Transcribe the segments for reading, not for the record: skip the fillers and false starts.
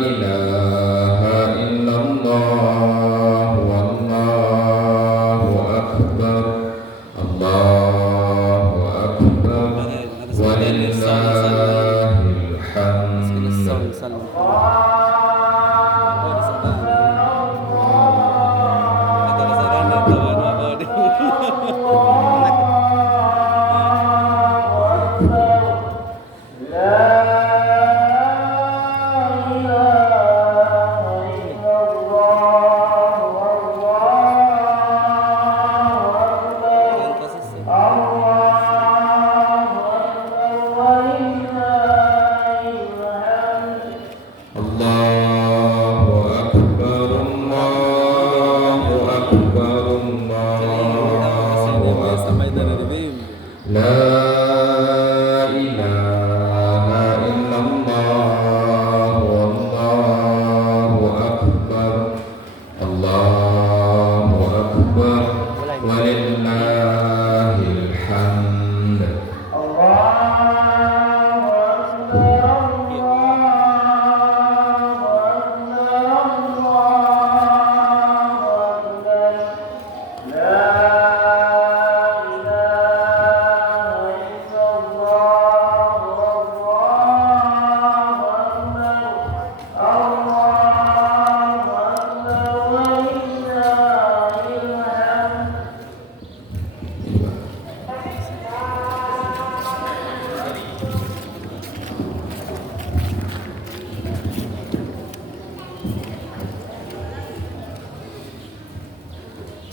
ilaha illallah wallahu akbar Allahu akbar walillahil hamd.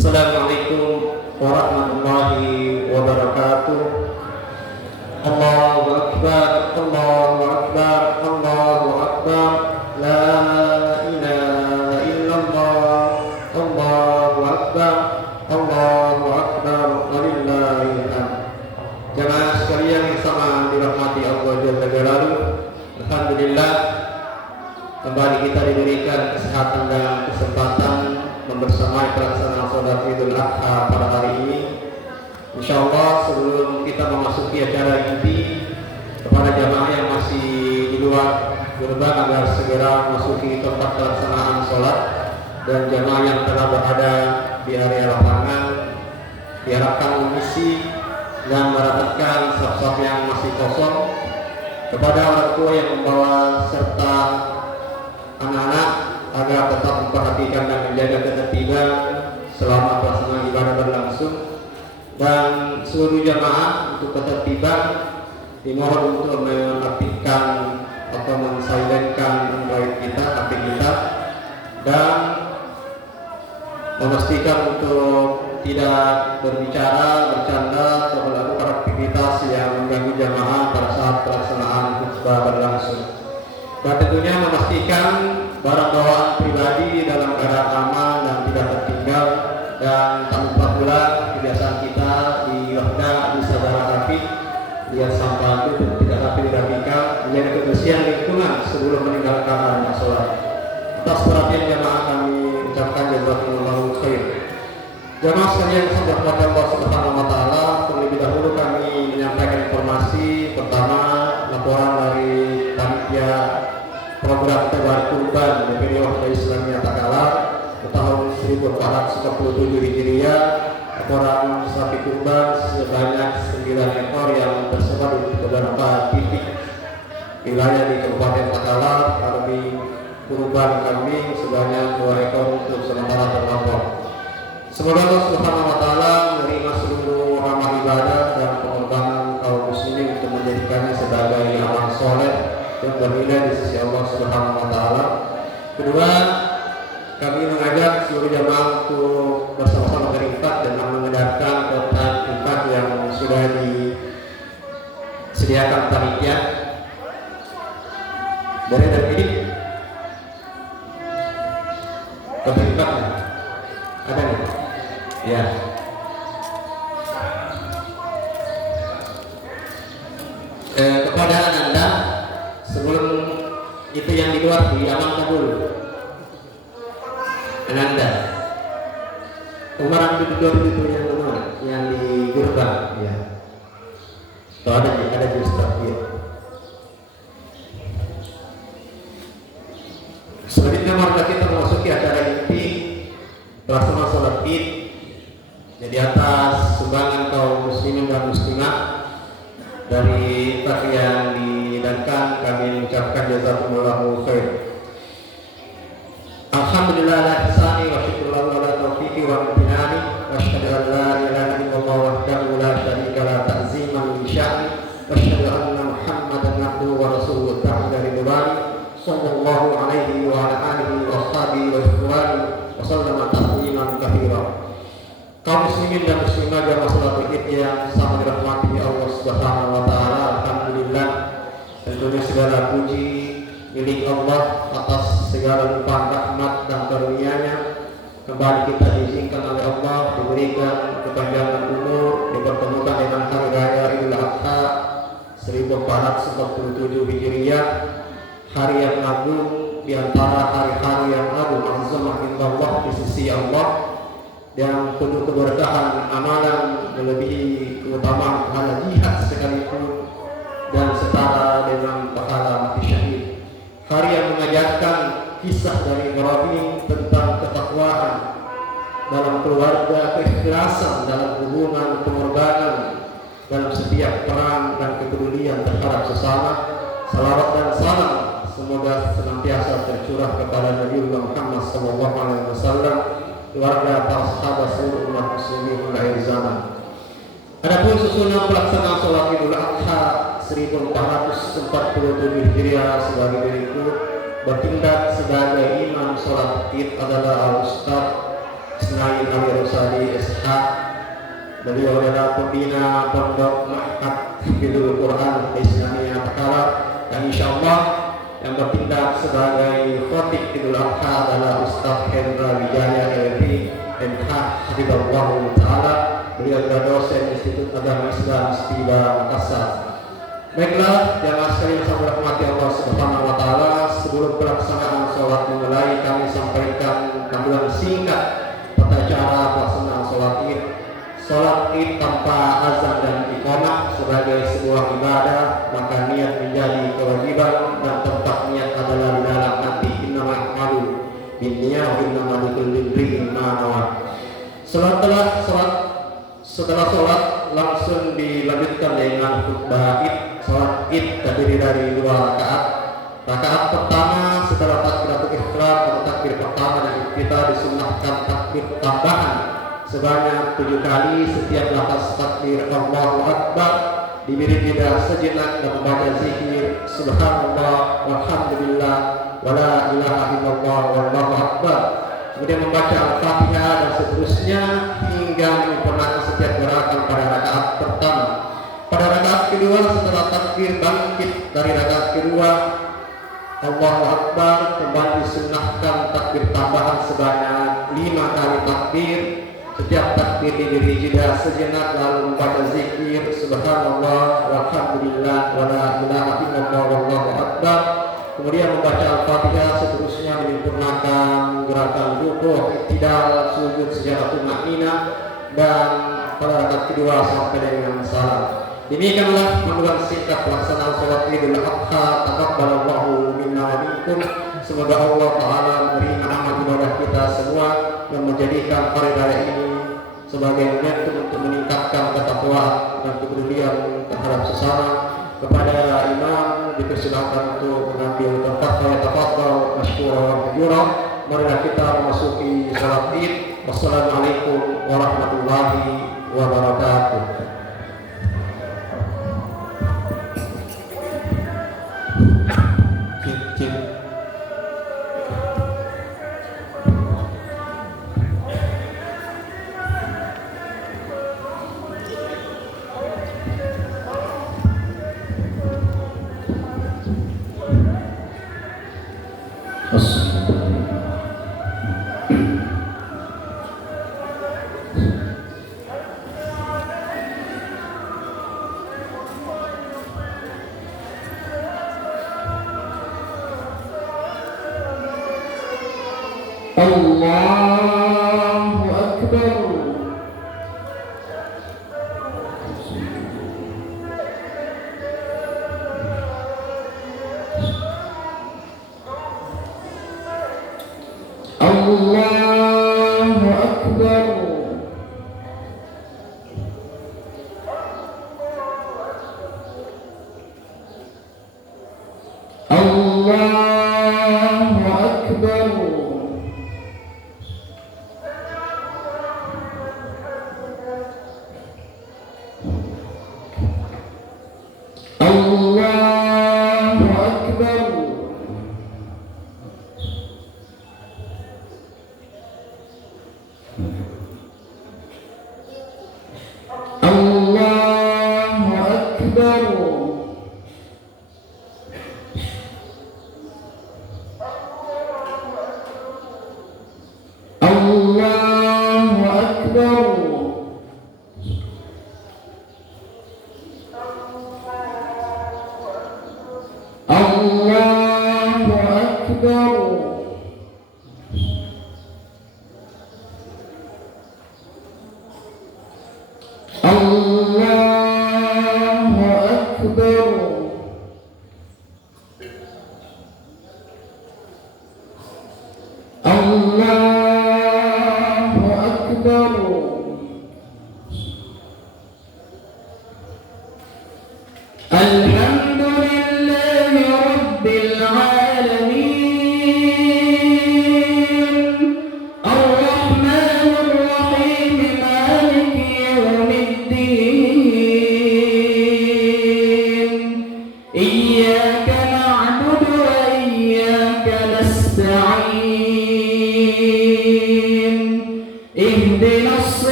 Assalamualaikum warahmatullahi wabarakatuh. Allahu akbar, Allahu akbar, Allahu akbar. La ilaha illallah. Allahu akbar, Allahu akbar. Walillahil hamd. Jemaah sekalian yang sama dirahmati Allah Jalla Jalaluhu. Alhamdulillah, kembali kita diberikan kesehatan dan kesempatan membersamai pelaksanaan salat Idul Adha pada hari ini. Insyaallah sebelum kita memasuki acara inti, kepada jamaah yang masih di luar gerbang agar segera memasuki tempat pelaksanaan salat, dan jamaah yang telah berada di area lapangan diharapkan mengisi dan merapatkan saf-saf yang masih kosong. Kepada orang tua yang membawa serta anak-anak agar tetap memperhatikan dan menjaga ketertiban selama pelaksanaan ibadah berlangsung, dan seluruh jamaah untuk ketertiban dimohon untuk mengaktifkan atau mensilenkan Android kita, HP kita, dan memastikan untuk tidak berbicara, bercanda atau melakukan aktivitas yang mengganggu jamaah pada saat pelaksanaan khutbah berlangsung, dan tentunya memastikan barang bawaan pribadi dalam keadaan aman dan tidak tertinggal, dan tak lupa pula kebiasaan kita di Wahda di Saudara Rafi lihat sampah itu tidak rapi dirapikan, menjaga kebersihan lingkungan sebelum meninggalkan area sholat. Atas perhatian jamaah kami ucapkan jazakumullahu khair. Jamaah sekalian yang dirahmati Allah Subhanahu wa taala, terlebih dahulu kami menyampaikan informasi pertama, laporan dari panitia program tebar kurban DPD Wahda Islamiyah Takalar tahun 1447 Hijriah. Laporan sapi kurban sebanyak 9 ekor yang tersebar di beberapa titik wilayah di Kabupaten Takalar, terlebih kurban kambing sebanyak 2 ekor untuk sementara terlapor. Semoga Allah Subhanahu wa taala menerima seluruh amal ibadah dan pengorbanan kaum muslimin untuk menjadikannya sebagai amal soleh yang bernilai di sisi Allah Subhanahu wa taala. Kedua, kami mengajak seluruh jamaah untuk bersama-sama berinfak dengan mengedarkan kotak infak yang sudah disediakan panitia. Boleh dari ini? Kotak infak ada nih? Ya. Kepada Anda, sebelum itu yang di luar diamankan dulu. Ananda, kemarin itu yang mana? Yang di gerbang, ya. Tuh ada jurus ya. selanjutnya mari kita memasuki acara inti pelaksanaan sholat Id. Jadi atas sumbangan kaum muslimin dan muslimat dari infak yang dihidarkan, kami mengucapkan jazakumullahu khair. Alhamdulillah ala ihsani wa syukurullah ala taufiqi wa imtinani wa asyhadu an la ilaha illallah wahdahu la syarika la ta'ziman li sya'ni wa asyhadu anna Muhammadan abduhu wa rasuluhu ta'ala ridwani sallallahu alaihi wa ala alihi wa ashabihi wa ikhwani wa sallama tasliman katsira. Kaum muslimin dan muslimat jamaah salat Id yang sama dirahmati Allah Subhanahu wa taala, alhamdulillah tentunya segala puji milik Allah atas segala limpahan rahmat dan karunia-Nya. Kembali kita diizinkan oleh Allah diberikan kepanjangan umur, dipertemukan dengan hari raya Idul Adha 1447 Hijriah, hari yang agung di antara hari-hari yang agung azamah indallah di sisi Allah, yang penuh keberkahan amalan melebihi keutamaan pahala jihad sekalipun dan setara dengan pahala mati syahid. Hari yang mengajarkan kisah dari Ibrahim tentang ketakwaan dalam keluarga, keikhlasan dalam hubungan, pengorbanan dalam setiap perang dan kepedulian terhadap sesama. Salawat dan salam semoga senantiasa tercurah kepada Nabi Muhammad SAW, keluarga, para sahabat, seluruh umat muslimin akhir zaman. Adapun susunan pelaksanaan sholat Idul Adha 1447 Hijriah sebagai berikut. Bertindak sebagai imam sholat Id adalah Al-Ustaz Ismail Ali Rosali SH. Beliau adalah pembina Pondok Ma'had Hifdzul Quran Islamiyah Takala, dan insyaallah yang bertindak sebagai khatib Idul Adha adalah Ustaz Hendra Wijaya LLB MH Hafizahullah Ta'ala. Beliau adalah dosen Institut Agama Islam Stiba Makassar. Baiklah jamaah sekalian yang dirahmati Allah Subhanahu wa taala, sebelum pelaksanaan sholat dimulai kami sampaikan panduan singkat tata cara pelaksanaan sholat Id. Sholat Id tanpa azan dan iqamah sebagai sebuah ibadah, maka niat menjadi kewajiban dan tempat niat adalah di dalam hati. Innamal a'malu binniyat wa innamal likulli imri'in ma nawa. Setelah sholat langsung dilanjutkan dengan khutbah Id. Sholat Id terdiri dari 2 rakaat. Rakaat pertama setelah takbiratul ihram atau takbir pertama dan kita disunnahkan takbir tambahan sebanyak 7 kali. Setiap lafaz takbir Allahu Akbar diberi jeda sejenak dan membaca zikir subhanallah walhamdulillah wala ilaha illallah wallahu akbar, kemudian membaca Al-Fatihah dan seterusnya hingga menyempurnakan setiap gerakan pada rakaat pertama. Pada rakaat kedua setelah takbir bangkit dari rakaat kedua Allahu Akbar, kembali disunnahkan takbir tambahan sebanyak 5 kali takbir. Setiap takbir diberi jeda sejenak lalu membaca zikir subhanallah walhamdulillah wala ilaha illallah wallahu akbar, kemudian membaca Al-Fatihah, seterusnya menyempurnakan gerakan rukuk, iktidal, sujud secara tumakninah, dan pada rakaat kedua sampai dengan salam. Demikianlah panduan singkat pelaksanaan sholat Idul Adha. Taqabbalallahu minna wa minkum. Semoga Allah Ta'ala menerima amal ibadah kita semua dan menjadikan hari raya ini sebagai momentum untuk meningkatkan ketakwaan dan kepedulian terhadap sesama. Kepada imam dipersilakan untuk mengambil tempat. Tafadhal masykuran majura. Marilah kita memasuki sholat Id. Wassalamualaikum warahmatullahi wabarakatuh. Allahu Akbar.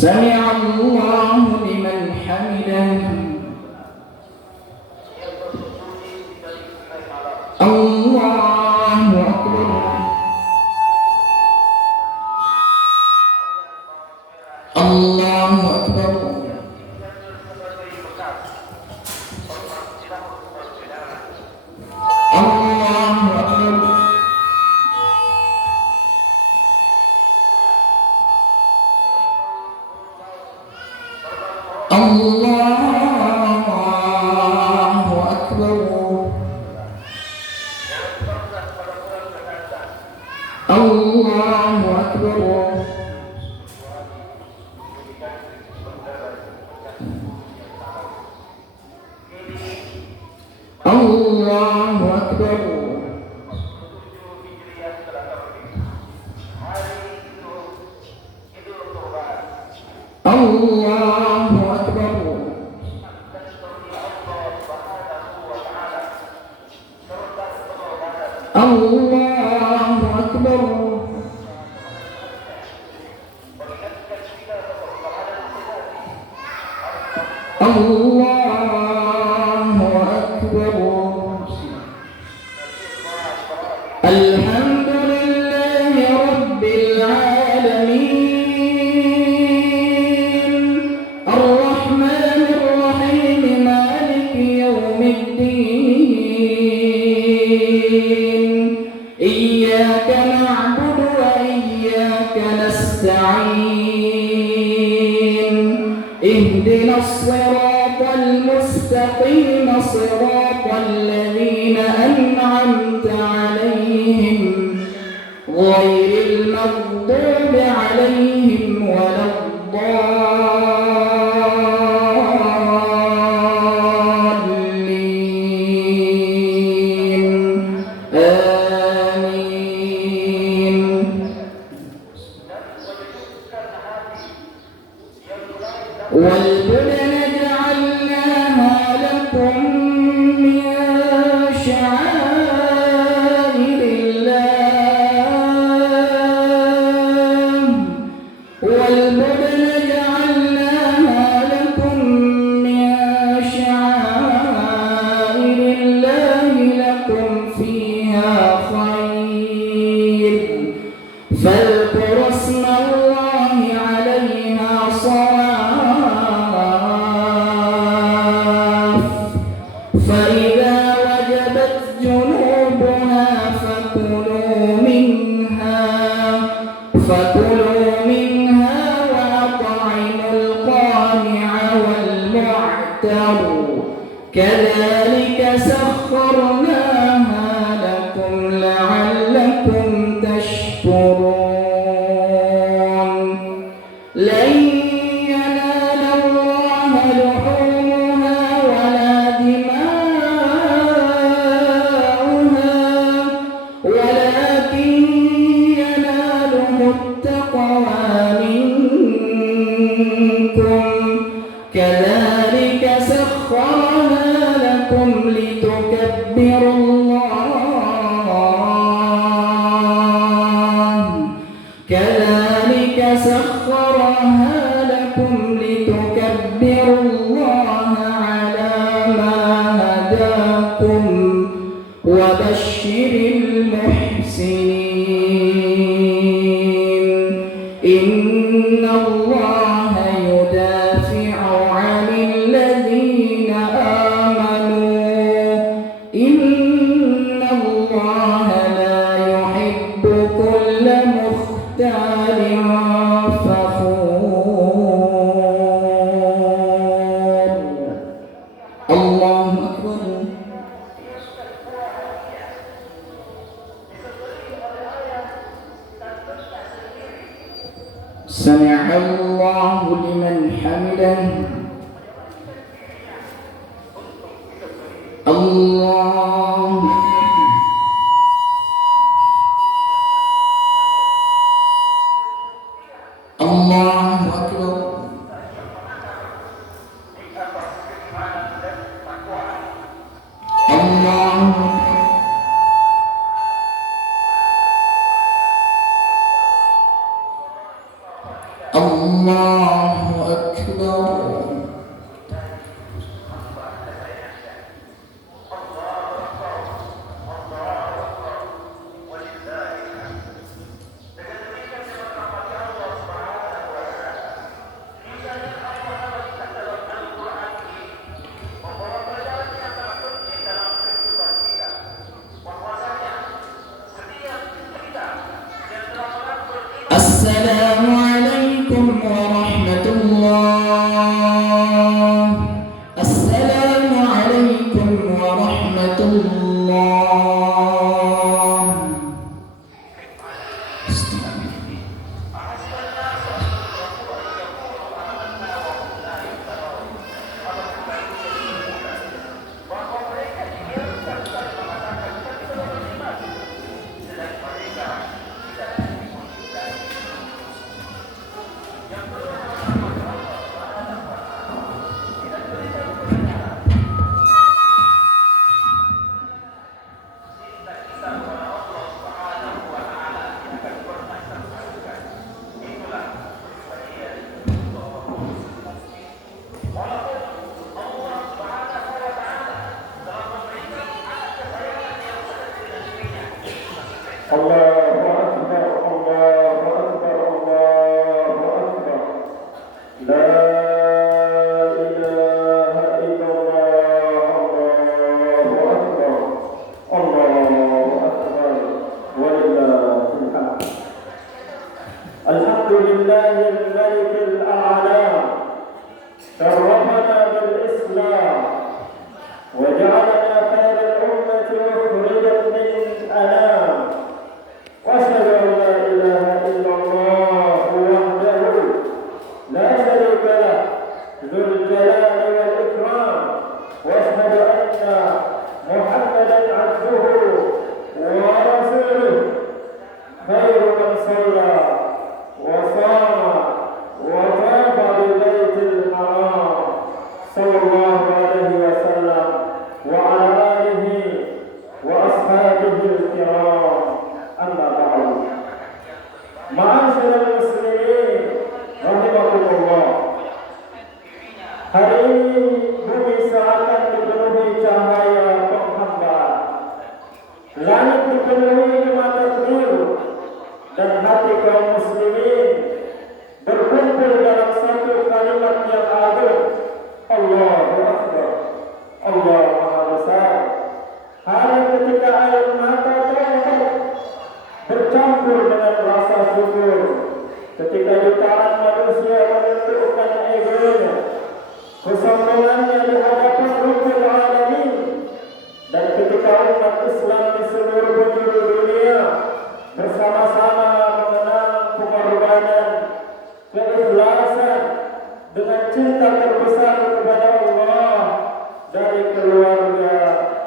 سمع الله لمن حمده الله أكبر الله أكبر الله أكبر الله أكبر الله أكبر الله أكبر الله أكبر الله أكبر الله أكبر الحمد لله رب العالمين الرحمن الرحيم مالك يوم الدين إياك نعبد وإياك نستعين اهدنا الصراط المستقيم صراط الذين أنعمت عليهم غير المغضوب عليهم ولا الضالين آمين والبدن جعلناها لكم من شعائر الله والبدن جعلناها لكم من شعائر الله لكم فيها خير فاذكروا اسم الله عليها صواف فإذا وجبت جنوبها فكلوا منها وأطعموا القانع والمعتر كذلك سخرناها لكم لعلكم تشكرون لن ينال الله لحومها ولا دماؤها ولكن يناله التقوى منكم كذلك سخرها لكم لتكبروا الله كذلك سخرها لكم لتكبروا الله على ما هداكم وبشر المحسنين إن الله يدافع عن الذين آمنوا إن الله لا يحب كل مختال فخور الله أكبر سمع الله لمن حمده الله الله أكبر الله الله عليكم ورحمة الله. Allahu Akbar, Allahu Akbar, Allahu Akbar. La ilaha illallah, Allahu Akbar, Allahu Akbar, walillahil hamd. Alhamdulillahil malikil a'la, syarrafana bil Islam, wa ja'alana khairal ummati ukhrijat lil anam. وأشهد أن لا إله إلا الله وحده لا شريك له ذو الجلال والإكرام، وأشهد أن محمدا عبده ورسوله خير من صلى وصام وطاف بالبيت الحرام صلى الله عليه وسلم وعلى آله وأصحابه الكرام. Amma ba'du. Ma'asyiral muslimin rahimakumullah. Hari ini bumi seakan dipenuhi cahaya penghambaan. Langit dipenuhi mata biru dan hati kaum muslimin berkumpul dalam satu kalimat yang agung. Allahu Akbar. Allah Maha Besar. Hari ketika air mata bercampur dengan rasa syukur, ketika jutaan manusia menentukan egonya, kesombongannya di hadapan Rabbul Alamin, dan ketika umat Islam di seluruh penjuru dunia bersama-sama mengenang pengorbanan, keikhlasan dengan cinta terbesar kepada Allah dari keluarga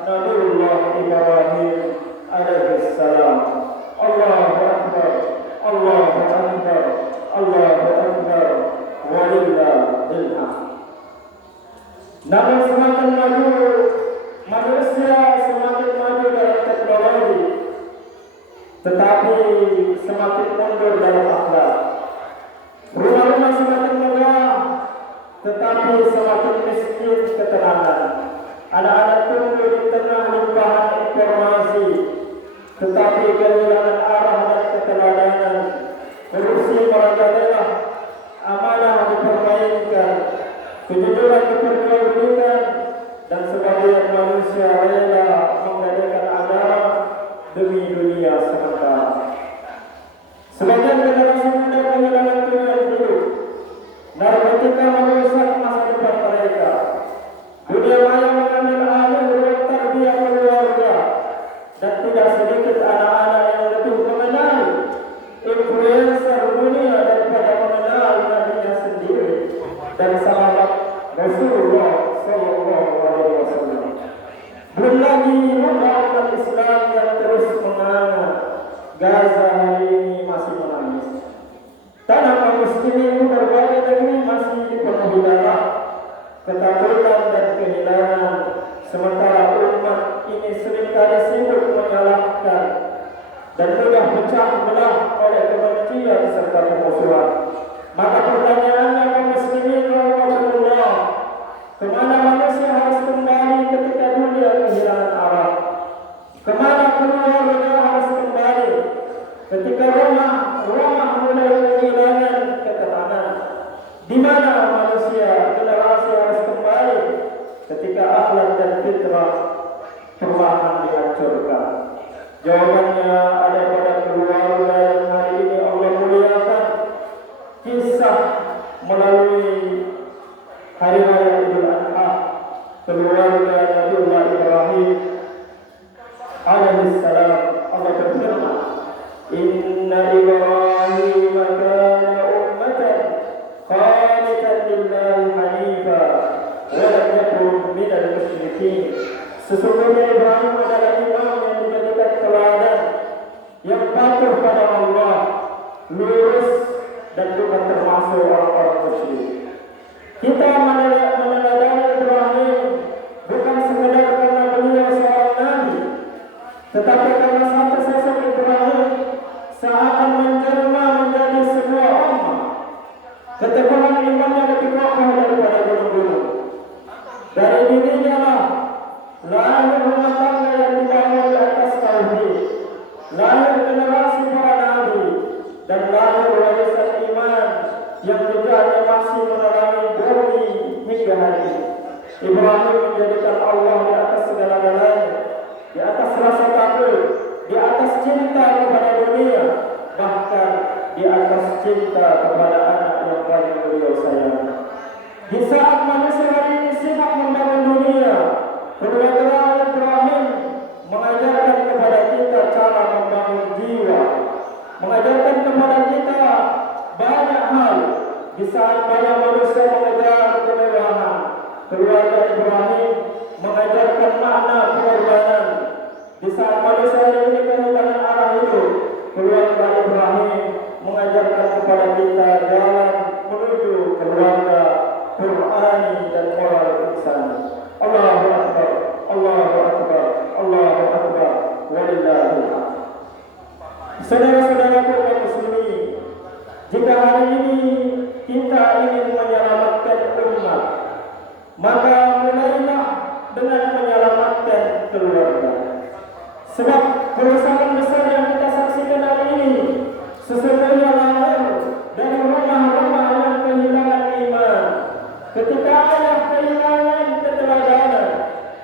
Nabiullah Ibrahim alaihissalam. Allahu Akbar, Allahu Akbar, Allahu Akbar, walillahil hamd. Namun semakin maju manusia, semakin maju dalam teknologi, tetapi semakin mundur dalam akhlak. Rumah-rumah semakin megah, tetapi semakin miskin ketenangan. Anak-anak tumbuh di tengah limpahan informasi, tetapi kehilangan arah dan keteladanan. Korupsi merajalela, amanah dipermainkan, kejujuran diperjualbelikan, dan sebagian manusia rela menggadaikan agama demi dunia sementara. Sebagian generasi muda kehilangan tujuan hidup. Narkotika merusak masa depan mereka. Dunia maya mengambil alih ruang tarbiyah keluarga, dan tidak sedikit anak-anak yang lebih mengenal influencer dunia daripada mengenal nabinya sendiri dan sahabat Rasulullah Sallallahu Alaihi Wasallam. Belum lagi umat Islam yang terus menganga. Gaza hari ini masih menangis. Tanah kaum muslimin berbagai negeri masih dipenuhi darah, ketakutan dan kehilangan. Sementara umat ini seringkali sibuk menyalahkan dan mudah pecah belah oleh kebencian serta pemusuhan. Maka pertanyaannya kaum muslimin rahimahullah, kemana manusia harus kembali ketika dunia kehilangan arah? Kemana keluarga harus kembali ketika rumah mulai kehilangan ketenangan? Di mana manusia generasi harus kembali ketika akhlak dan fitrah perlahan dihancurkan? Jawabannya ada pada keluarga yang hari ini Allah muliakan. Kisah melalui hari raya Idul Adha keluarga Nabiullah Ibrahim alaihi salam. Allah berfirman, Inna Ibrahim kana ummatan qanitan lillahi hanifa wa lam yakun minal musyrikin. Sesungguhnya Ibrahim adalah imam yang dijadikan teladan, yang patuh pada Allah, lurus dan bukan termasuk orang-orang musyrik. Kita meneladani Ibrahim bukan sekedar karena beliau seorang nabi, tetapi karena satu sosok Ibrahim seakan menjelma menjadi sebuah ummah. Keteguhan imannya lebih kokoh daripada gunung-gunung. Dari dirinya lah lahir rumah tangga yang dibangun di atas tauhid, lahir generasi para nabi, dan lahir warisan iman yang jejaknya masih menerangi bumi hingga hari ini. Ibrahim menjadikan Allah di atas segala-galanya, di atas rasa takut, di atas cinta kepada dunia, bahkan di atas cinta kepada anak yang paling beliau sayang. Di saat manusia hari ini sibuk membangun dunia, keluarga Ibrahim mengajarkan kepada kita cara membangun jiwa, mengajarkan kepada kita banyak hal. Di saat banyak manusia mengejar kemewahan, keluarga Ibrahim mengajarkan makna pengorbanan. Di saat manusia ini kehilangan arah hidup, keluarga Ibrahim mengajarkan kepada kita jalan menuju keluarga Qur'ani dan moral insan. Allahu Akbar, Allahu Akbar, Allahu Akbar, walillahil hamd. Saudara-saudaraku kaum muslimin, jika hari ini kita ingin menyelamatkan umat, maka mulailah dengan menyelamatkan keluarga. Sebab kerusakan besar yang kita saksikan hari ini sesungguhnya lahir dari rumah-rumah yang kehilangan iman. Ketika ayah kehilangan keteladanan,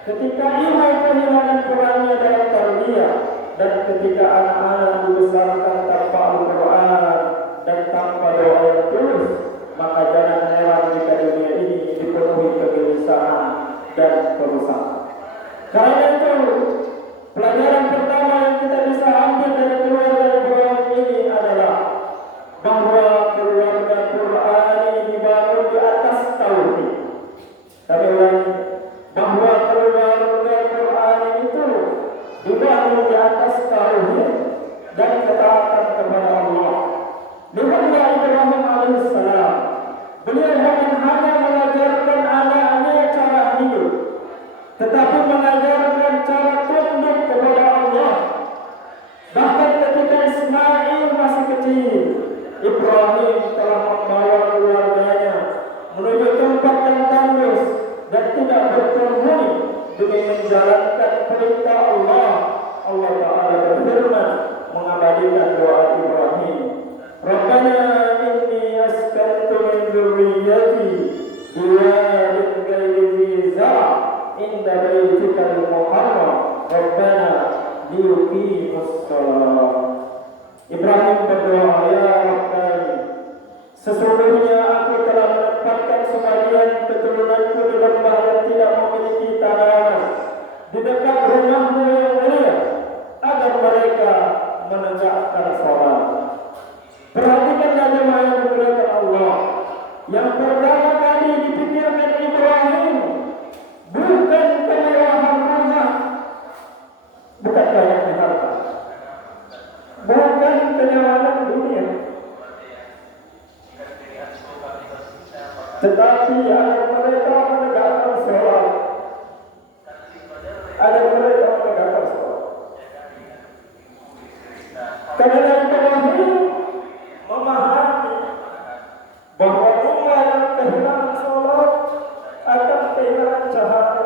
ketika ibu kehilangan perannya dalam tarbiyah, dan ketika anak-anak dibesarkan tanpa Al-Quran dan tanpa doa yang tulus, maka jangan heran jika dunia ini dipenuhi kegelisahan dan kerusakan. Karena itu, pelajaran pertama yang kita bisa ambil dari keluarga Ibrahim ini adalah bahwa keluarga Qur'ani dibangun di atas tauhid. Kami ulangi, bahwa keluarga Qur'ani itu dibangun di atas tauhid dan ketaatan kepada Allah. Lihatlah Ibrahim alaihissalam, beliau bukan hanya mengajarkan anaknya cara hidup, tetapi mengajarkan cara tunduk kepada Allah. Bahkan ketika Ismail masih kecil, Ibrahim telah membawa keluarganya menuju tempat yang tandus dan tidak berpenghuni demi menjalankan perintah Allah. Allah Ta'ala berfirman mengabadikan doa Ibrahim, Rabbana inni askantu min dzurriyyati biwadin ghairi dzi zar' inda baitikal muharram Rabbana liyuqimus shalah. Ibrahim berdoa, ya Rabbani, sesungguhnya aku telah menempatkan sebagian keturunanku di lembah yang tidak memiliki tanaman di dekat rumahmu yang mulia, agar mereka menegakkan sholat. Perhatikanlah jemaah yang dimuliakan Allah, yang pertama kali dipikirkan Ibrahim bukan kemewahan rumah, bukan banyak harta, bukan kenyamanan dunia, tetapi agar mereka menegakkan sholat, agar mereka menegakkan sholat. Karena Ibrahim memahami bahwa umat yang kehilangan sholat akan kehilangan cahaya.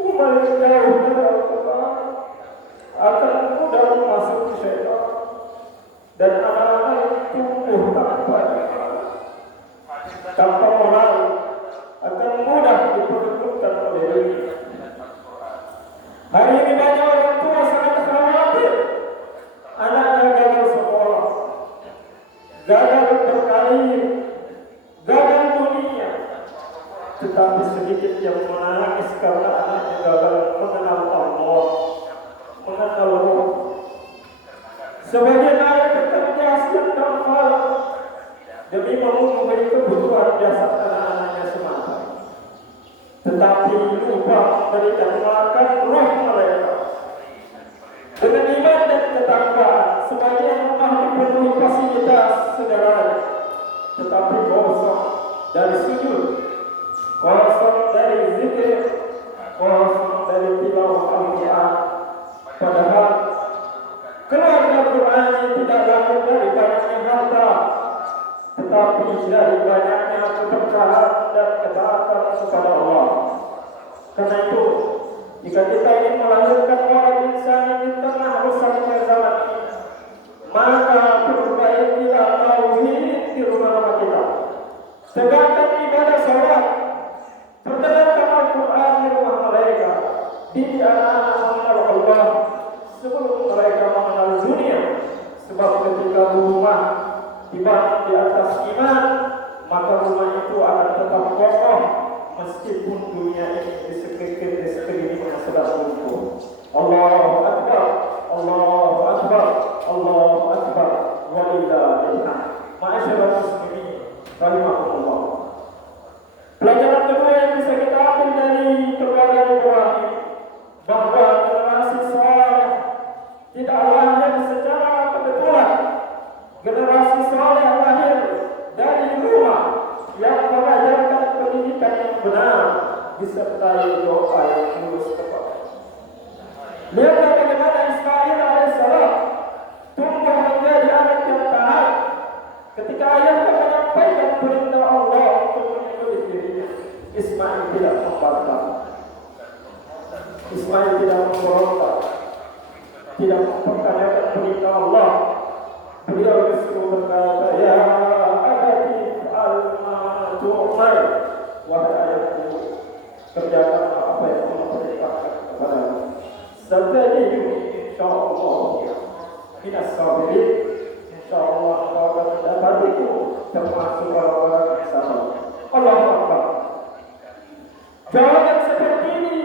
Umat yang jauh dari Allah akan mudah memasuki syaitan, dan anak-anak yang tumbuh tanpa moral akan mudah diperuntukkan oleh dunia. Hari ini banyak orang tua sangat khawatir anak Sebagian ayah bekerja siang dan malam demi memenuhi kebutuhan jasad anak-anaknya semata, tetapi lupa memberikan makan roh mereka. Dengan iman dan ketakwaan, sebagian rumah dipenuhi fasilitas saudaranya, tetapi kosong dari sujud, kosong dari zikir, kosong dari tilawah Al-Quran. Padahal keluarga Quran tidak lahir dari banyaknya harta, tetapi dari banyaknya keberkahan dan ketaatan kepada Allah. Karena itu, jika kita ingin melahirkan orang insan di tengah rusaknya zaman ini, maka perbaikilah tauhid di rumah-rumah kita. Tegakkan ibadah salat, perdengarkan Al-Quran di rumah mereka, didik anak-anak mengenal Allah sebelum mereka mengenal dunia. Sebab ketika rumah dibangun di atas iman, maka rumah itu akan tetap kokoh meskipun dunia ini di sekelilingnya sedang runtuh. Allahu Akbar, Allahu Akbar, Allahu Akbar, walillahil hamd. Ma'asyiral muslimin rahimakumullah. Pelajaran kedua yang bisa kita ambil dari keluarga Ibrahim, bahwa generasi saleh tidak lahir secara kebetulan. Generasi saleh lahir dari rumah yang mengajarkan pendidikan yang benar disertai doa yang tulus kepada. Lihatlah bagaimana Ismail alaihissalam tumbuh menjadi anak yang taat ketika ayahnya menyampaikan perintah Allah untuk menyembelih dirinya. Ismail tidak membantah, Ismail tidak memberontak, tidak mempertanyakan perintah Allah. Beliau justru berkata, ya abati al-ma tu'mar, wahai ayahku, kerjakan apa yang Allah perintahkan kepadamu. Satajiduni insyaallah minas sabirin. Insyaallah kau akan mendapatiku termasuk orang-orang yang sabar. Allahu Akbar. Jawaban seperti ini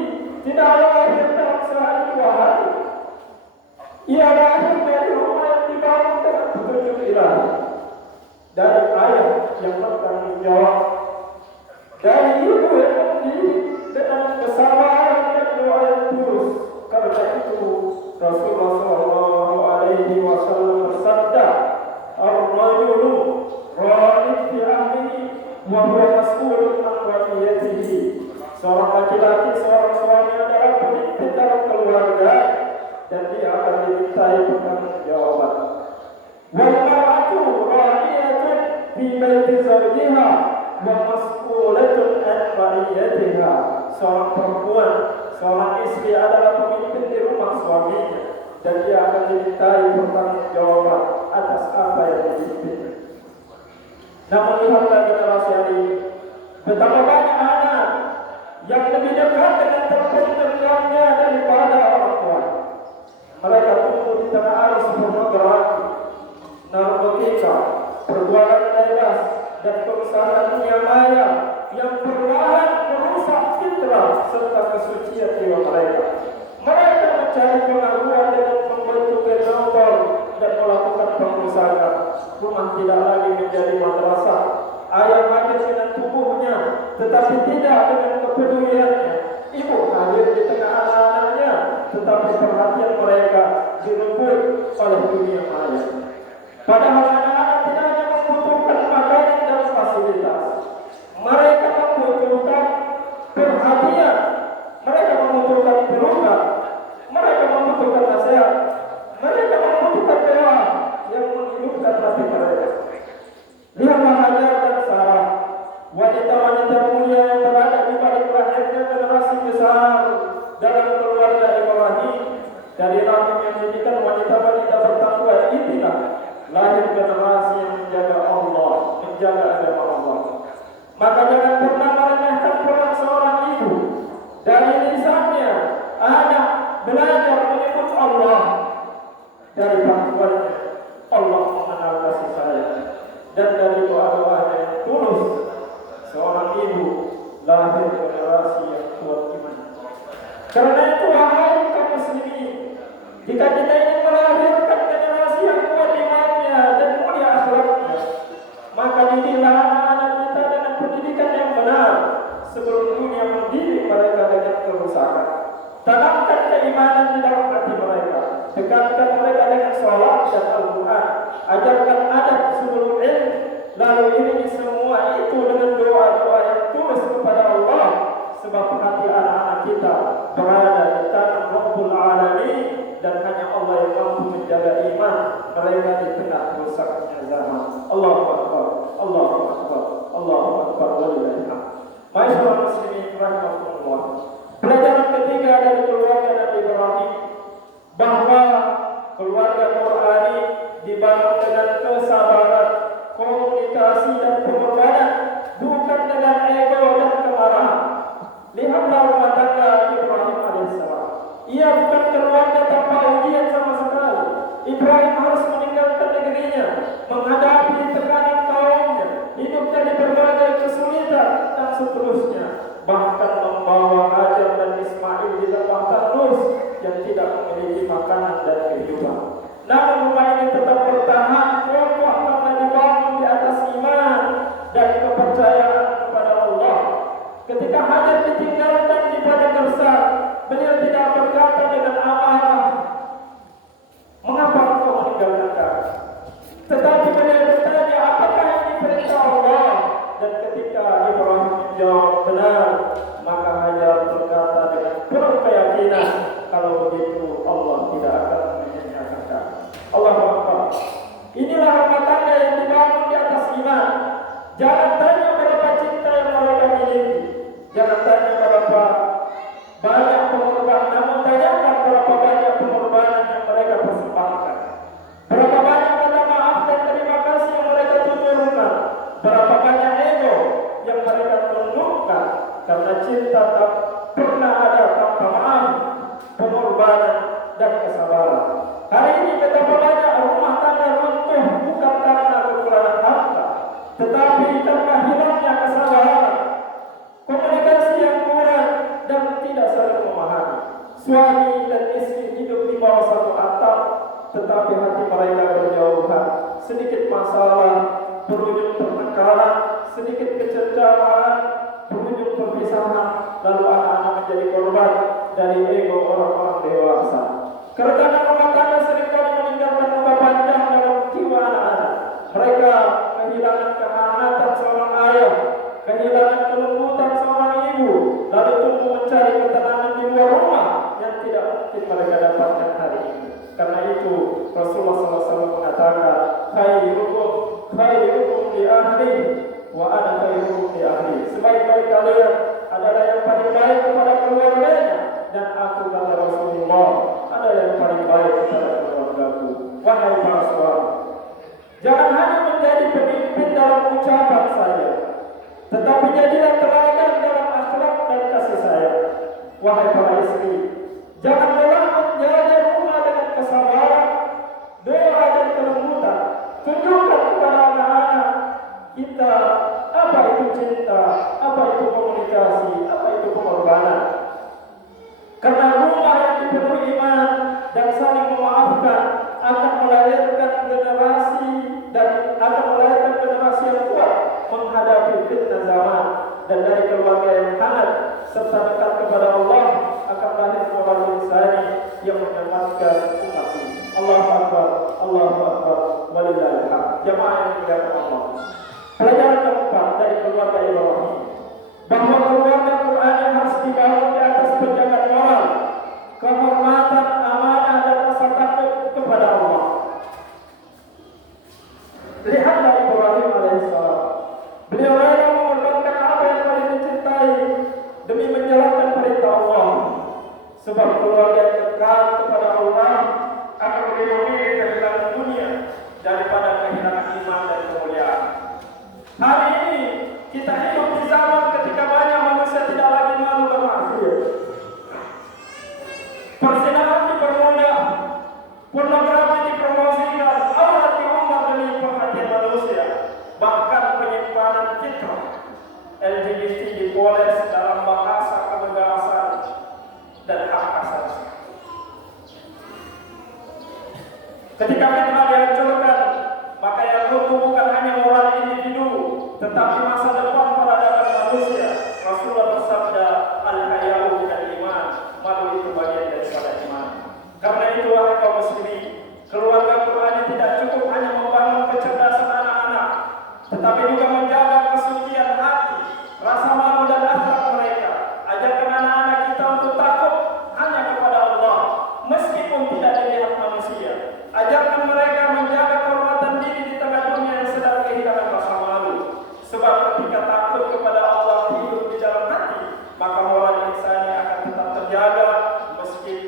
tidak lahir dalam sehari dua hari. Ia lahir dari rumah yang dibangun dengan petunjuk ilahi, dari ayah yang bertanggung jawab, dari ibu yang mendidik dengan kesabaran dan doa yang tulus. Karena itu Rasulullah SAW bersabda, "Ar-rajulu ra'in fi ahlihi wa huwa mas'ulun an ra'iyatihi." Seorang laki-laki, seorang suami adalah pemimpin dalam keluarga dan dia akan dimintai pertanggungjawaban. Wal mar'atu ra'iyatun fi baiti zawjiha wa mas'ulatun an ra'iyatiha. Seorang perempuan, seorang istri adalah pemimpin di rumah suaminya dan dia akan dimintai pertanggungjawaban atas apa yang dipimpin. Namun lihatlah generasi hari ini, betapa banyak anak yang lebih dekat dengan terpendamnya daripada orang tua. Mereka tumbuh di tengah arus pornografi, narkotika, perbuatan bebas, dan kerusakan dunia maya yang perlahan merusak fitrah serta kesucian jiwa mereka. Mereka mencari pengakuan dengan membentuk generator dan melakukan pengusahaan. Rumah tidak lagi menjadi madrasah. Ayah hadir dengan tubuhnya, tetapi tidak dengan kepeduliannya. Ibu hadir di tengah anak-anaknya, tetapi perhatian mereka direbut oleh dunia maya. Padahal anak-anak tidak hanya membutuhkan makanan dan fasilitas, mereka membutuhkan perhatian, mereka membutuhkan pelukan, mereka membutuhkan nasihat, mereka membutuhkan doa yang menghidupkan hati mereka. Lihatlah Hajar dan Sarah, wanita-wanita mulia yang berada di balik lahirnya generasi besar dalam keluarga Ibrahim. Dari rahim yang didikan wanita-wanita bertakwa inilah lahir generasi yang menjaga Allah, menjaga agama Allah. Maka jangan pernah meremehkan peran seorang ibu. Dari lisannya anak belajar menyebut Allah, dari pangkuannya Allah mengenal kasih sayang, dan dari doa-doanya yang tulus seorang ibu lahir generasi yang kuat iman. Karena itu wahai kaum muslimin, jika kita ingin melahirkan generasi yang masyarakat. Tanamkan keimanan di dalam hati mereka. Dekatkan mereka dengan sholat dan Al-Quran. Ajarkan adab sebelum ilmu. Lalu ini semua itu dengan doa-doa yang tulus kepada Allah. Sebab hati anak-anak kita berada di tangan Rabbul Alamin, dan hanya Allah yang mampu menjaga iman mereka di tengah rusaknya zaman. Allahu Akbar, Allahu Akbar, Allahu Akbar, walillahil hamd. Masyaallah muslimin rahimakumullah. Pelajaran ketiga dari keluarga Nabi Ibrahim, bahwa keluarga Qurani dibangun dengan kesabaran, komunikasi dan pengorbanan, bukan dengan ego dan kemarahan. Lihatlah rumah tangga Ibrahim alaihissalam. Ia bukan keluarga tanpa ujian sama sekali. Ibrahim harus meninggalkan negerinya, menghadapi tekanan kaumnya, hidup dari berbagai kesulitan dan seterusnya. Bahkan membawa Hajar dan Ismail di lembah tandus yang tidak memiliki makanan dan kehidupan. Namun rumah ini tetap bertahan kokoh karena dibangun di atas iman dan kepercayaan kepada Allah. Ketika Hajar ditinggalkan di padang gersang, beliau tidak berkata dengan amarah, "Mengapa engkau meninggalkan kami?" Tetapi beliau bertanya, "Apakah ini perintah Allah?" Dan ketika Ibrahim menjawab benar, maka Hajar berkata dengan penuh keyakinan, "Kalau begitu Allah tidak akan menyanyiakan kami." Allahu Akbar. Inilah rumah tangga yang dibangun di atas iman. Jangan tanya berapa cinta yang mereka miliki, jangan tanya berapa banyak pengorbanan, namun tanyakan berapa banyak pengorbanan yang mereka persembahkan. Berapa banyak kata maaf dan terima kasih yang mereka tunjukkan. Berapa banyak ego yang mereka tundukkan. Karena cinta tak pernah ada tanpa maaf, pengorbanan dan kesabaran. Hari ini betapa banyak rumah tangga runtuh bukan karena kekurangan harta, tetapi karena hilangnya kesabaran, komunikasi yang kurang dan tidak saling memahami. Suami dan istri hidup di bawah satu atap, tetapi hati mereka berjauhan. Sedikit masalah berujung pertengkaran, sedikit kecerdasan berujung perpisahan, lalu anak-anak menjadi korban dari ego orang-orang dewasa. Keretakan rumah tangga seringkali meninggalkan luka panjang dalam jiwa anak-anak. Mereka kehilangan kehangatan seorang ayah, kehilangan kelembutan seorang ibu, lalu tumbuh mencari ketenangan di luar rumah yang tidak mungkin mereka dapatkan hari ini. Karena itu Rasulullah SAW mengatakan, khairukum li ahli wa ana khairukum li ahli. Sebaik-baik kalian adalah yang paling baik kepada keluarganya, dan aku, kata Rasulullah, adalah yang paling baik kepada keluargaku. Wahai para suami, jangan hanya menjadi pemimpin dalam ucapan saja, tetapi jadilah teladan dalam akhlak dan kasih sayang. Wahai para istri, jangan lelah menjaga rumah dengan kesabaran, doa dan kelembutan. Tunjukkan kepada anak-anak kita apa itu cinta, apa itu komunikasi, apa itu pengorbanan. Karena rumah yang dipenuhi iman dan saling memaafkan akan melahirkan generasi yang kuat menghadapi fitnah zaman, dan dari keluarga yang hangat serta dekat kepada Allah akan lahir keluarga insani yang menyelamatkan umat ini. Allahu Akbar, Allahu Akbar, walillahil hamd. Jamaah yang dimuliakan Allah. Pelajaran keempat dari keluarga Ibrahim, bahwa keluarga Quran yang harus dibangun di atas penjagaan moral, kehormatan, amanah dan rasa takut kepada Allah. Lihatlah Ibrahim alaihissalam. Beliau rela mengorbankan apa yang paling dicintai demi menjalankan perintah Allah. Sebab keluarga yang dekat kepada Allah akan lebih memilih kehilangan dunia daripada kehilangan iman dan kemuliaan. Hari ini kita hidup di zaman ketika banyak manusia tidak lagi malu bermaksiat. Perzinahan dipermudah, pornografi dipromosikan, aurat diumbar demi perhatian manusia. Bahkan penyimpanan fitrah LGBT dipoles dalam bahasa kebebasan dan hak asasi. Ketika fitrah dihancurkan, maka yang runtuh bukan hanya moral individu, tetapi masa depan peradaban manusia. Rasulullah bersabda, "Al-haya'u minal iman."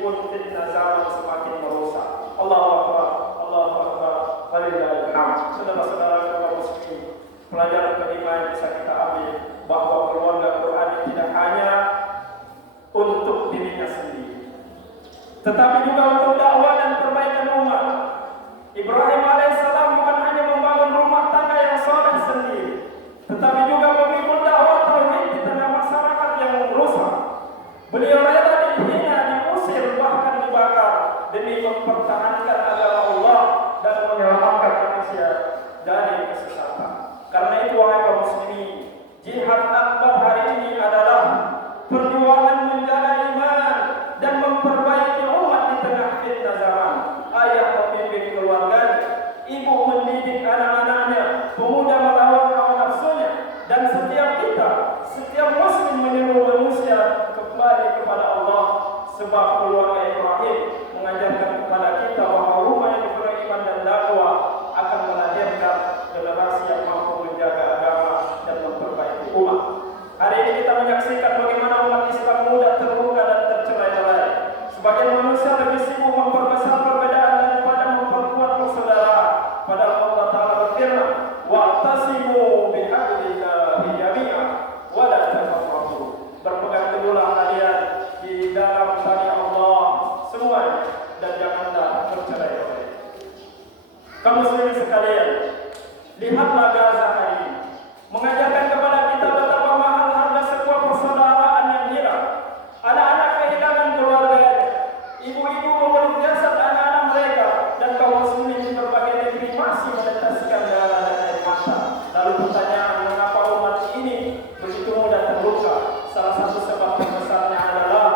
meskipun fitnah zaman semakin merusak. Allahu Akbar, Allahu Akbar, walillahil hamd. Saudara-saudara kaum muslimin, pelajaran kelima yang bisa kita ambil bahwa keluarga Quran tidak hanya untuk dirinya sendiri, tetapi juga untuk dakwah dan perbaikan umat. Ibrahim alaihissalam bukan hanya membangun rumah tangga yang soleh sendiri, tetapi juga memikul dakwah tauhid di tengah masyarakat yang rusak. Beliau rela dihina, diusir, bahkan dibakar demi mempertahankan agama Allah dan menyelamatkan manusia dari kesesatan. Karena itu wahai kaum muslimin, jihad akbar hari ini adalah perjuangan menjaga iman dan memperbaiki umat di tengah fitnah zaman. Ayah memimpin keluarganya, ibu mendidik anak-anaknya, pemuda melawan hawa nafsunya, dan setiap kita, setiap muslim menyeru manusia kembali kepada Allah. Sebab keluarga Ibrahim mengajarkan kepada kita bahwa rumah yang diberi iman dan dakwah akan melahirkan generasi yang mampu menjaga agama dan memperbaiki umat. Hari ini kita menyaksikan bagaimana umat Islam mudah terluka dan tercerai-berai. Sebagian manusia lebih sibuk memperbesar perbedaan daripada memperkuat persaudaraan. Padahal Allah Ta'ala berfirman, wa'tasimu bihablillahi jami'an wa la tafarraqu. Berpegang teguhlah kalian di dalam tali Allah semuanya dan janganlah bercerai-berai. Kaum muslimin sekalian, lihatlah Gaza hari ini mengajarkan kepada kita betapa mahal harga sebuah persaudaraan yang hilang. Anak-anak kehilangan keluarganya, ibu-ibu memeluk jasad anak-anak mereka, dan kaum muslimin di berbagai negeri masih meneteskan darah dan air mata. Lalu pertanyaan, mengapa umat ini begitu mudah terluka? Salah satu sebab terbesarnya adalah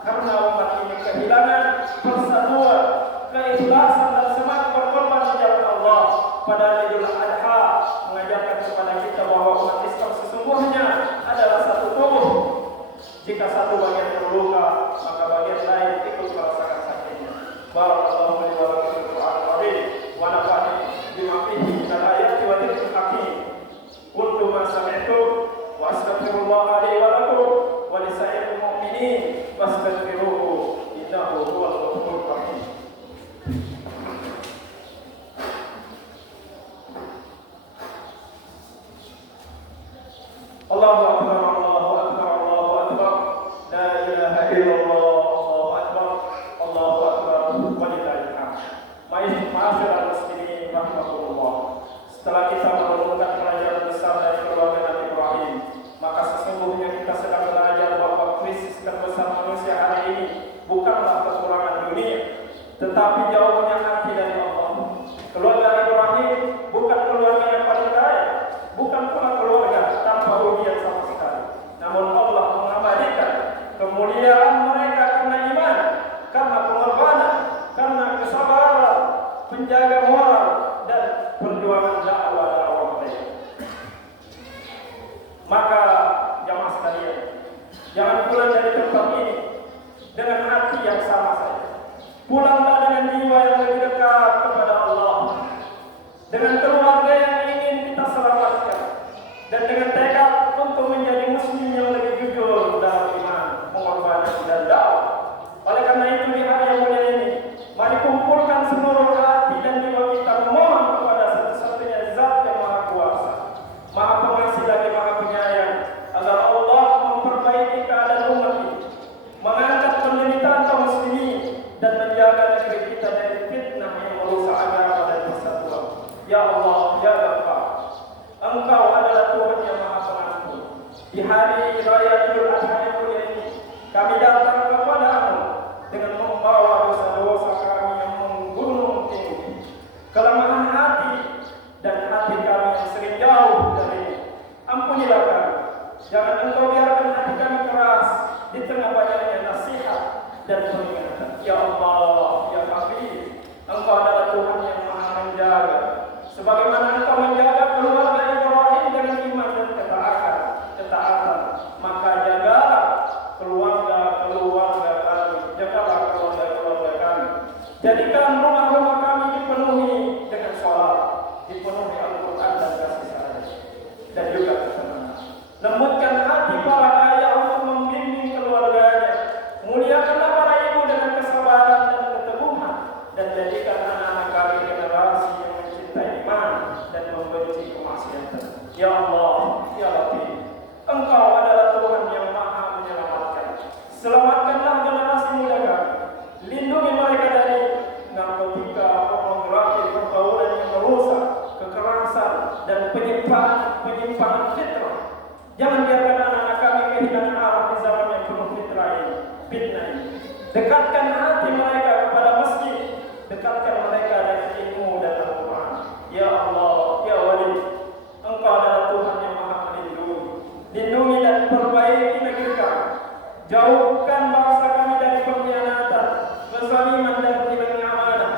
karena umat ini kehilangan persatuan, keikhlasan dan semangat berkorban di jalan Allah. Pada Idul Adha mengajarkan kepada kita bahwa umat Islam sesungguhnya adalah satu tubuh. Jika satu bagian terluka, maka bagian lain ikut merasakan sakitnya. Barakallahu li wa lakum fil Qur'anil azim wa nafa'ani bima fihi minal ayati wa dzikril hakim. Qultu ma sami'tu wa astaghfirullah li wa lakum wa li sa'iril mu'minin fastaghfiruhu innahu huwal ghafurur rahim. Allahu akbar, Allahu akbar, Allahu akbar. La ilaha illallah, Allahu akbar, Allahu akbar, walillahil hamd. Ma'asyiral muslimin rahimakumullah. Setelah kita merenungkan pelajaran besar dari keluarga Nabi Ibrahim, maka sesungguhnya kita sedang belajar bahwa krisis terbesar manusia hari ini bukanlah kekurangan dunia, tetapi jauhnya hati dari Allah. Keluarga Ibrahim bukan keluarga yang paling kaya, bukan pula keluarga tanpa ujian sama sekali. Namun Allah mengabadikan kemuliaan mereka karena iman, karena pengorbanan, karena kesabaran, penjaga moral dan perjuangan dakwah mereka. Maka jamaah sekalian, jangan pulang dari tempat ini dengan hati yang sama saja. Pulanglah dengan jiwa yang lebih dekat kepada Allah, dengan keluarga yang ingin kita selamatkan, dan dengan tekad untuk menjadi muslim yang lebih jujur dalam iman, pengorbanan dan dakwah. Oleh karena itu di hari yang mulia ini, mari kumpulkan seluruh hati dan jiwa kita memohon kepada satu-satunya Zat yang Maha Kuasa, Maha Pengasih lagi Maha Penyayang, agar Allah memperbaiki keadaan umat ini, mengangkat penderitaan kaum muslimin dan menjaga negeri kita dari fitnah yang merusak agama dan persatuan. Ya Allah, Ya Rabbah, Engkau adalah Tuhan yang Maha Pengampun. Di hari Raya Idul Adha yang mulia ini, kami datang kepadamu dengan membawa dosa-dosa kami yang menggunung tinggi, kelemahan hati dan hati kami yang sering jauh darimu. Ampunilah kami. Jangan Engkau biarkan hati kami keras di tengah banyaknya nasihat dan peringatan. Ya Allah, Ya Hafiz, Engkau adalah Tuhan yang Maha menjaga. Sebagaimana Engkau menjaga keluarga Ibrahim dengan iman dan ketaatan, maka jagalah keluarga kami, jagalah keluarga kami. Jadikan rumah-rumah kami dipenuhi dengan sholat, dipenuhi Al-Quran dan kasih sayang, dan juga kesenangan. Lembutkan hati para ayah untuk membimbing keluarganya. Muliakanlah para ibu dengan kesabaran Ya Allah, Ya Latif, Engkau adalah Tuhan yang maha menyelamatkan. Selamatkanlah generasi muda kami. Lindungi mereka dari narkotika, pornografi, pergaulan yang merusak, kekerasan, dan penyimpangan fitrah. Jangan biarkan anak-anak kami kehilangan arah di zaman yang penuh fitnah ini. Dekatkan hati mereka kepada masjid. Dekatkan mereka dengan ilmu dan Al-Quran. Ya Allah, Ya Wali, Engkau adalah Tuhan yang maha melindungi. Lindungi dan perbaiki negeri kami. Jauhkan bangsa kami dari pengkhianatan, kezaliman dan hilangnya amanah.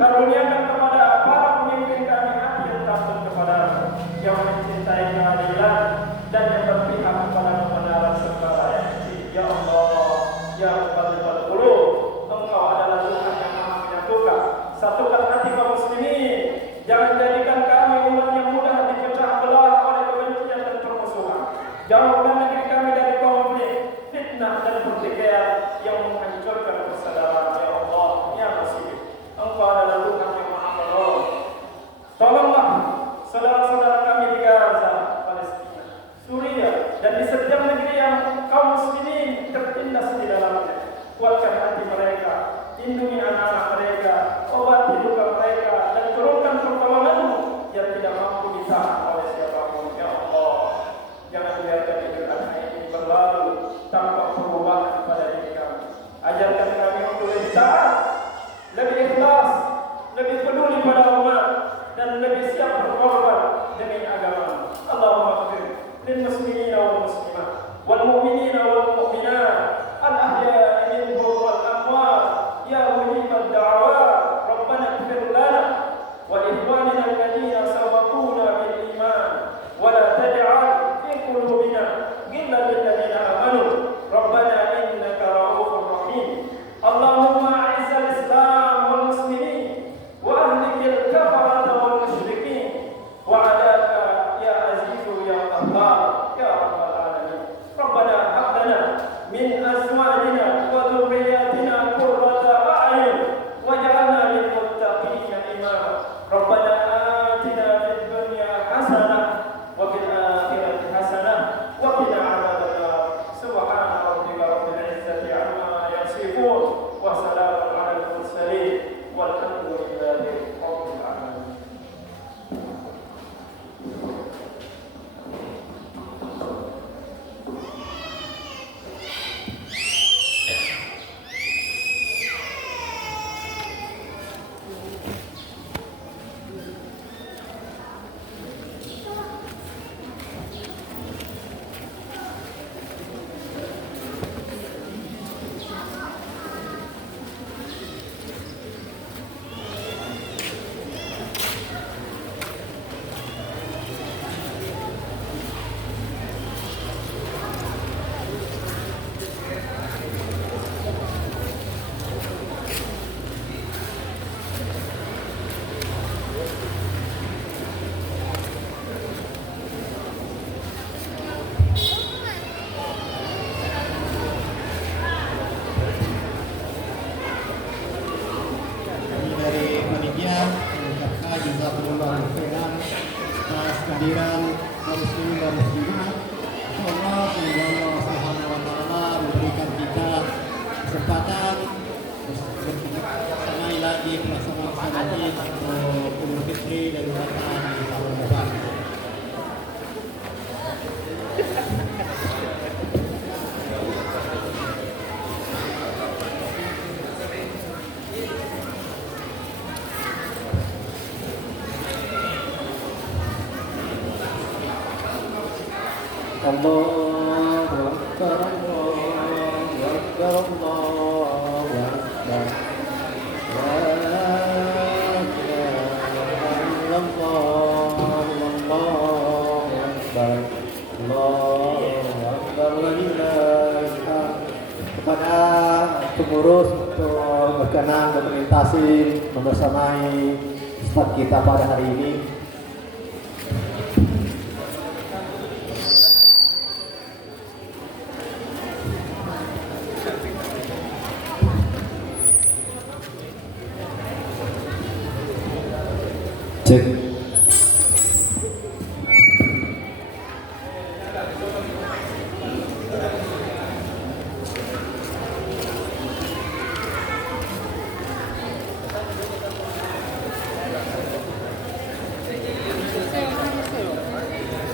Karuniakan kepada para pemimpin kami hati yang takut kepada-Mu, yang mencintai keadilan dan yang berpihak kepada kebenaran serta rakyat. Ya Allah, Ya Muqallibal Qulub, Engkau adalah Tuhan yang maha menyatukan. Satukan hati kaum muslimin. Jangan jadikan kami umat yang mudah dipecah belah oleh kebencian dan permusuhan. Jauhkan negeri kami dari konflik, fitnah dan pertikaian yang menghancurkan persaudaraan. Ya Allah, Ya Nasib, Engkau adalah Tuhan yang maha penolong. Tolonglah saudara-saudara kami di Gaza, Palestina, Suriah, dan di setiap negeri yang kaum muslimin tertindas di dalamnya. Kuatkan hati mereka, lindungi anak-anak mereka, obati luka mereka, dan turunkan pertolongan-Mu yang tidak mampu ditahan oleh siapapun. Ya Allah, jangan biarkan hidup anak ini berlalu tanpa perubahan pada diri kami. Ajarkan kami untuk lebih taat, lebih ikhlas, lebih peduli pada umat, dan lebih siap berkorban demi agama. Allahumma ighfir lil muslimina wal muslimat wal mu'minina wal mu'minat al ahya'i minhum wal amwat ya mujibad da'awat. Rabbana ighfir lana wa ikhwanina alladhina sabaquna bil iman wa la taj'al fi qulubina ghillan lil ladzina amanu rabbana innaka ra'ufur rahim. Allahumma a'izzal islam wal muslimin wa ahlikil kafarata wal musyrikin wa 'adaka ya azizu ya qahhar ya rabbal alamin. Rabbana hab lana min azwajina wa dhurriyyatina qurrata a'yun waj'alna lil muttaqina imama. Rabbana atina fid dunya hasanah wa fil akhirati hasanah wa qina 'adzabannar. Subhana rabbika rabbil izzati 'amma yasifun wa salamun 'alal mursalin walhamdulillahi rabbil alamin. kehadiran kaum muslimin dan muslimat. Allah Subhanahu wa taala memberikan kita kesempatan bersama lagi pelaksanaan Id Idul Fitri dan Lebaran di tahun depan. Allahu Akbar, Allahu Akbar, Allahu Akbar. La ilaha illallah, Allahu Akbar, Allahu Akbar, walillahil hamd. Kepada pengurus untuk berkenan dan melintasi membersamai Ustaz kita pada hari ini. Cek.